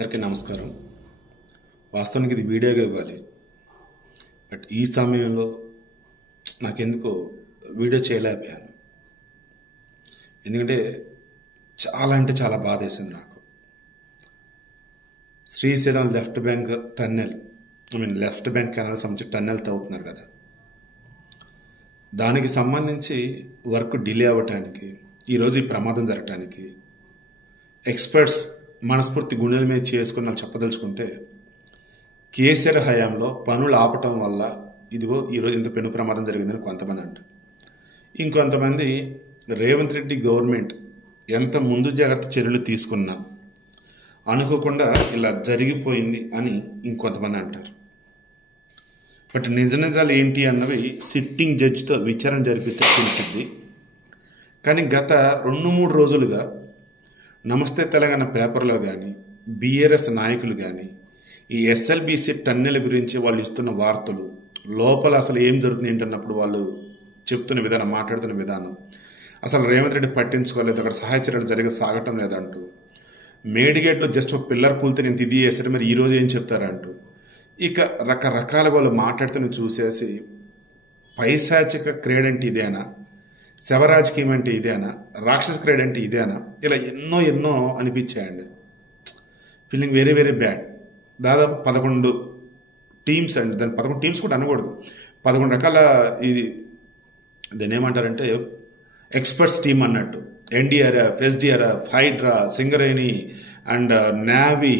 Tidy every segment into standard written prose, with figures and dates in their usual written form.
అందరికీ నమస్కారం. వాస్తవానికి ఇది వీడియోగా ఇవ్వాలి, బట్ ఈ సమయంలో నాకెందుకో వీడియో చేయలేకపోయాను. ఎందుకంటే చాలా అంటే చాలా బాధ వేసింది నాకు. Srisailam left bank tunnel, left bank canal సంబంధించి టన్నెల్ తవ్వుతున్నారు కదా, దానికి సంబంధించి వర్క్ డిలే అవ్వటానికి, ఈరోజు ఈ ప్రమాదం జరగటానికి ఎక్స్పర్ట్స్ మనస్ఫూర్తి గుండెల మీద చేసుకుని నాకు చెప్పదలుచుకుంటే, కేసీఆర్ హయాంలో పనులు ఆపటం వల్ల ఇదిగో ఈరోజు ఇంత పెను ప్రమాదం జరిగిందని కొంతమంది అంటారు. ఇంకొంతమంది రేవంత్ రెడ్డి గవర్నమెంట్ ఎంత ముందు జాగ్రత్త చర్యలు తీసుకున్నా అనుకోకుండా ఇలా జరిగిపోయింది అని ఇంకొంతమంది అంటారు. బట్ నిజాలు ఏంటి అన్నవి సిట్టింగ్ జడ్జితో విచారణ జరిపిస్తే తెలిసింది. కానీ గత 2-3 రోజులుగా నమస్తే తెలంగాణ పేపర్లో కానీ, బీఆర్ఎస్ నాయకులు కానీ ఈ ఎస్ఎల్బీసీ టన్నెల్ గురించి వాళ్ళు ఇస్తున్న వార్తలు, లోపల అసలు ఏం జరుగుతుంది ఏంటన్నప్పుడు వాళ్ళు చెప్తున్న విధానం, మాట్లాడుతున్న విధానం, అసలు రేవంత్ రెడ్డి పట్టించుకోలేదు, అక్కడ సహాయ చర్యలు సాగటం లేదంటూ, మేడిగేట్లో జస్ట్ ఒక పిల్లర్ కూలితే నేను ఇది చేస్తాడు, మరి ఈరోజు ఏం చెప్తారంటూ, ఇక రకరకాల వాళ్ళు మాట్లాడుతున్న చూసేసి పైశాచిక క్రీడ అంటే ఇదేనా, శవరాజకీయం అంటే ఇదేనా, రాక్షస క్రీడ అంటే ఇదేనా, ఇలా ఎన్నో అనిపించాయండి. Feeling very very bad. దాదాపు 11 టీమ్స్ అండి, దాని 11 టీమ్స్ కూడా అనకూడదు, 11 రకాల ఇది దాన్ని ఏమంటారంటే ఎక్స్పర్ట్స్ టీమ్ అన్నట్టు. NDRF, SDRF, Hydraa, Singareni and navy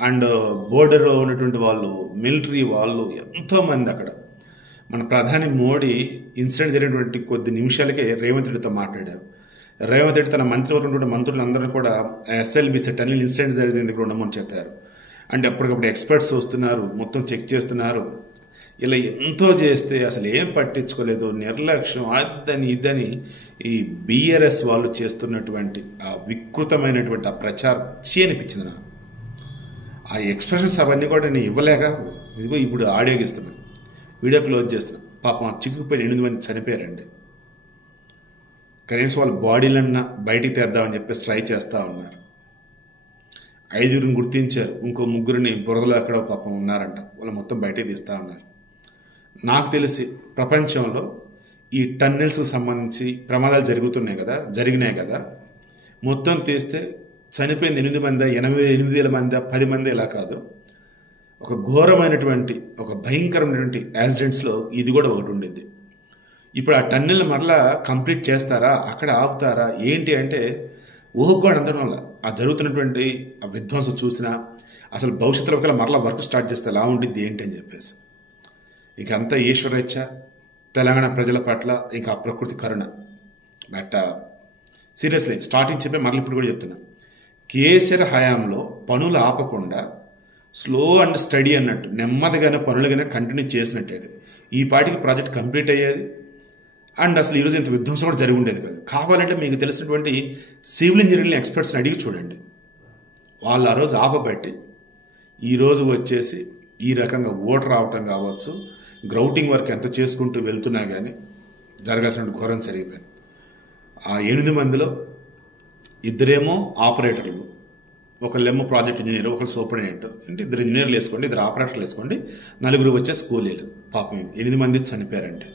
and border ఉన్నటువంటి వాళ్ళు, మిలిటరీ వాళ్ళు, ఎంతోమంది అక్కడ. మన ప్రధాని మోడీ ఇన్సిడెంట్ జరిగినటువంటి కొద్ది నిమిషాలకే రేవంత్ రెడ్డితో మాట్లాడారు. రేవంత్ రెడ్డి తన మంత్రివర్గంలో మంత్రులందరూ కూడా ఎస్ఎల్బీసీ టన్నెల్ ఇన్సిడెంట్ జరిగింది ఇక్కడ ఉండమని చెప్పారు. అంటే అప్పటికప్పుడు ఎక్స్పర్ట్స్ వస్తున్నారు, మొత్తం చెక్ చేస్తున్నారు. ఇలా ఎంతో చేస్తే అసలు ఏం పట్టించుకోలేదు, నిర్లక్ష్యం, అదని ఇదని ఈ బీఆర్ఎస్ వాళ్ళు చేస్తున్నటువంటి ఆ వికృతమైనటువంటి ఆ ప్రచారం అనిపించింది నాకు. ఆ ఎక్స్ప్రెషన్స్ అవన్నీ కూడా నేను ఇవ్వలేక ఇదిగో ఇప్పుడు ఆడియోకి ఇస్తున్నాను, వీడియో క్లోజ్ చేస్తున్నాను. పాపం చిక్కుకుపోయిన 8 మంది చనిపోయారండి. కనీసం వాళ్ళ బాడీలన్నా బయటికి తెద్దామని చెప్పేసి ట్రై చేస్తూ ఉన్నారు. 5గురిని గుర్తించారు, ఇంకో 3గురిని బురదలో ఎక్కడో పాపం ఉన్నారంట, వాళ్ళు మొత్తం బయటికి తీస్తూ ఉన్నారు. నాకు తెలిసి ప్రపంచంలో ఈ టన్నెల్స్కి సంబంధించి ప్రమాదాలు జరిగినాయి కదా, మొత్తం తీస్తే చనిపోయింది 8 మంది, 88,000 మంది, 10 మంది, ఇలా కాదు. ఒక ఘోరమైనటువంటి, ఒక భయంకరమైనటువంటి యాక్సిడెంట్స్లో ఇది కూడా ఒకటి ఉండింది. ఇప్పుడు ఆ టన్నెల్ మరలా కంప్లీట్ చేస్తారా, అక్కడ ఆపుతారా ఏంటి అంటే ఊహకు అందడం వల్ల ఆ జరుగుతున్నటువంటి ఆ విధ్వంసం చూసినా అసలు భవిష్యత్తులో ఒకవేళ మరలా వర్క్ స్టార్ట్ చేస్తే ఎలా ఉండిద్ది ఏంటి అని చెప్పేసి, ఇక అంతా ఈశ్వరేచ్ఛ, తెలంగాణ ప్రజల పట్ల ఇంకా ప్రకృతి కరుణ. బట్ సీరియస్లీ స్టార్టింగ్ చెప్పే మరలా ఇప్పుడు కూడా చెప్తున్నా, కేసీఆర్ హయాంలో పనులు ఆపకుండా స్లో అండ్ స్టడీ అన్నట్టు నెమ్మదిగానే పనులుగానే కంటిన్యూ చేసినట్టేది ఈ పాటికి ప్రాజెక్ట్ కంప్లీట్ అయ్యేది. అండ్ అసలు ఈరోజు ఇంత విధ్వంసం కూడా జరిగి ఉండేది కాదు. కావాలంటే మీకు తెలిసినటువంటి సివిల్ ఇంజనీరింగ్ ఎక్స్పర్ట్స్ని అడిగి చూడండి, వాళ్ళు ఆ రోజు ఆపబట్టి ఈరోజు వచ్చేసి ఈ రకంగా ఓటర్ రావటం కావచ్చు, గ్రౌటింగ్ వర్క్ ఎంత చేసుకుంటూ వెళ్తున్నా కానీ జరగాల్సిన ఘోరం జరిగిపోయింది. ఆ 8 మందిలో 2 ఆపరేటర్లు, ఒకళ్ళేమో ప్రాజెక్ట్ ఇంజనీర్, ఒకళ్ళు సూపరింటెండెంట్, అంటే 2 ఇంజనీర్లు వేసుకోండి, 2 ఆపరేటర్లు వేసుకోండి, 4 వచ్చే కూలీలు. పాపం 8 మంది చనిపోయారంటే